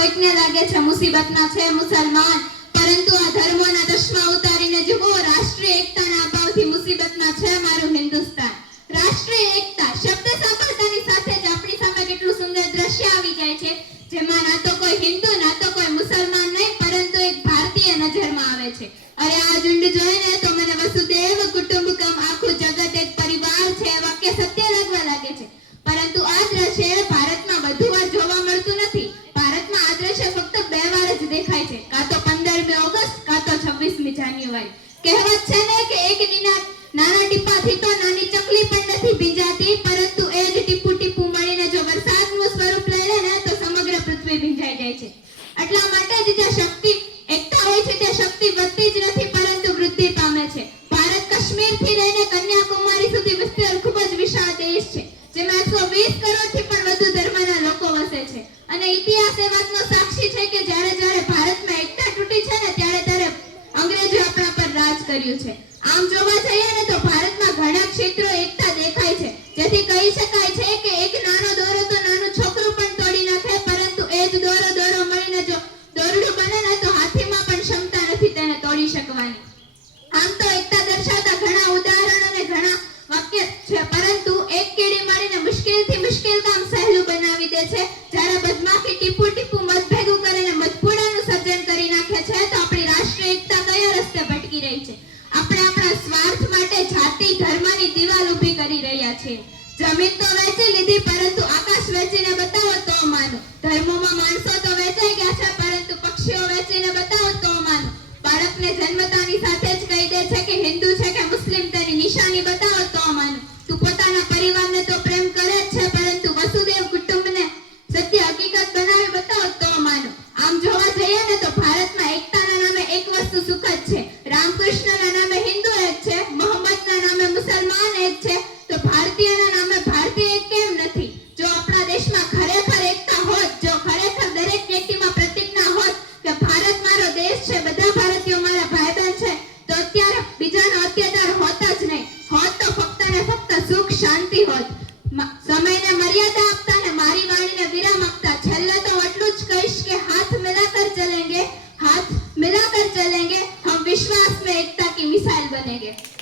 કોઈકને લાગે છે મુસીબતમાં છે મુસલમાન, પરંતુ આ ધર્મોના ચશ્મા ઉતારીને જુઓ, રાષ્ટ્રીય એકતાના અભાવથી મુસીબતમાં છે મારું હિન્દુસ્તાન. રાષ્ટ્રીય એકતા શબ્દ સાંભળતાની સાથે જ આપણી સામે કેટલું સુંદર દ્રશ્ય આવી જાય છે, જેમાં ના તો કોઈ હિન્દુ ના તો કોઈ મુસલમાન નહીં, પરંતુ એક ભારતીય નજરમાં આવે છે. અરે આ ઝુંડ જોઈને તો મને વસુદેવ કુટુંબકમ, આખું જગત એક પરિવાર છે વાક્ય સત્ય લાગવા લાગે છે. પરંતુ આ દ્રશ્ય ભારતમાં વધુ વાર જોવા મળતું નથી. ભારતમાં આ દ્રશ્ય ફક્ત 2 વાર જ દેખાય છે, કાં તો 15મી ઓગસ્ટ કાં તો 26મી જાન્યુઆરી. કહેવત છે ને કે એક નાના ટીપાથી તો નાની ચકલી પણ નથી ભીંજાતી, પરંતુ એ જ ટીપું ટીપું મળીને જો વરસાદનું સ્વરૂપ લઈ લે ને તો સમગ્ર પૃથ્વી ભીંજાઈ જાય છે. એટલા માટે જ જ્યાં શક્તિ એકતા હોય છે ત્યાં શક્તિ વધતી જ નથી પરંતુ વૃદ્ધિ પામે છે. ભારત કાશ્મીરથી લઈને કન્યાકુમારી સુધી વિસ્તરેલ ખૂબ જ વિશાળ દેશ છે, જેમાં 120 કરોડથી પણ વધુ ધર્મના લોકો વસે છે. અને ઇતિહાસ એ વાતનો સાક્ષી છે કે જ્યારે ભારતમાં એકતા તૂટી છે ને ત્યારે અંગ્રેજો આપણા પર રાજ કર્યું છે. આમ જોવા જઈએ ને તો ભારતમાં ઘણા ક્ષેત્રો એકતા દેખાય છે, જેથી કહી શકાય છે કે એક નાનો દોરો તો નાનું છોકરું પણ તોડી નાખે, પરંતુ એ જ દોરો મળીને જો દોરડું બને ને તો હાથીમાં પણ ક્ષમતા નથી તેને તોડી શકવાની. આમ તો એકતા દર્શાવતા ઘણા ઉદાહરણો અને ઘણા વાક્ય છે, પરંતુ એક કીડી મળીને મુશ્કેલથી મુશ્કેલ કામ સહેલું બનાવી દે છે. જ્યારે બદમાખી ટીપું ટીપું મધ ભેગું કરીને મધપુડાનું સર્જન કરી નાખે છે, તો આપણી રાષ્ટ્રીય એકતા કયા રસ્તે ભટકી રહી છે? આપણે આપણા સ્વાર્થ માટે જાતિ ધર્મની દિવાલ ઊભી કરી રહ્યા છીએ. જમીન તો વેચી લીધી, પરંતુ આકાશ વેચીને બતાવો તો માનો. ધર્મોમાં માણસો તો વેચાઈ ગયા છે, પરંતુ પક્ષીઓ વેચીને બતાવો તો માનો. બાળકને જન્મતાની સાથે જ કહી દે છે કે હિન્દુ છે કે મુસ્લિમ, તેની નિશાની બતાવો તો માનો. તું પોતાના પરિવારને તો પ્રેમ કરે જ છે, પરંતુ વસુદેવ કુટુંબને સત્ય હકીકત બનાવી બતાવો તો માનો. આમ જોવા જઈએ ને તો ભારતમાં એકતાના નામે એક વસ્તુ સુખદ છે. રામકૃષ્ણના નામે હિન્દુ એક છે, મોહમ્મદના નામે મુસલમાન એક છે, તો ભારતીયના નામે ભારતીય એક કેમ નથી? જો આપણા દેશમાં ખરેખર એકતા હોત, જો ખરેખર દરેક વ્યક્તિમાં પ્રતિજ્ઞા હોત કે ભારત મારો દેશ છે, બધા